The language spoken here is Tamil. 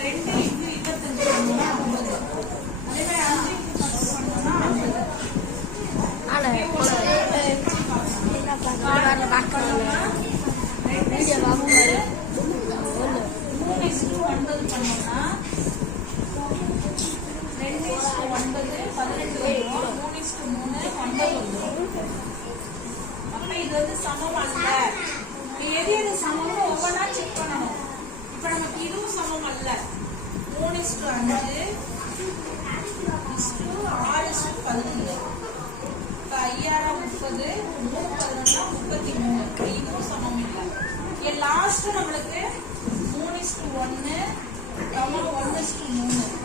2 இன்டு 25 பண்ணோம்னா 50. அதே மாதிரி 5 இன்டு 10 பண்ணோம்னா 50. இது வந்து சமம் அல்ல. எது எது சமம் ஒவ்வொன்றா செக் பண்ணணும். இப்ப நமக்கு இதுவும் சமம் அல்ல. 3:5 6:15. இப்ப 5030 311 இதுவும் சமம் இல்லை. லாஸ்ட் நம்மளுக்கு 3:1 1:3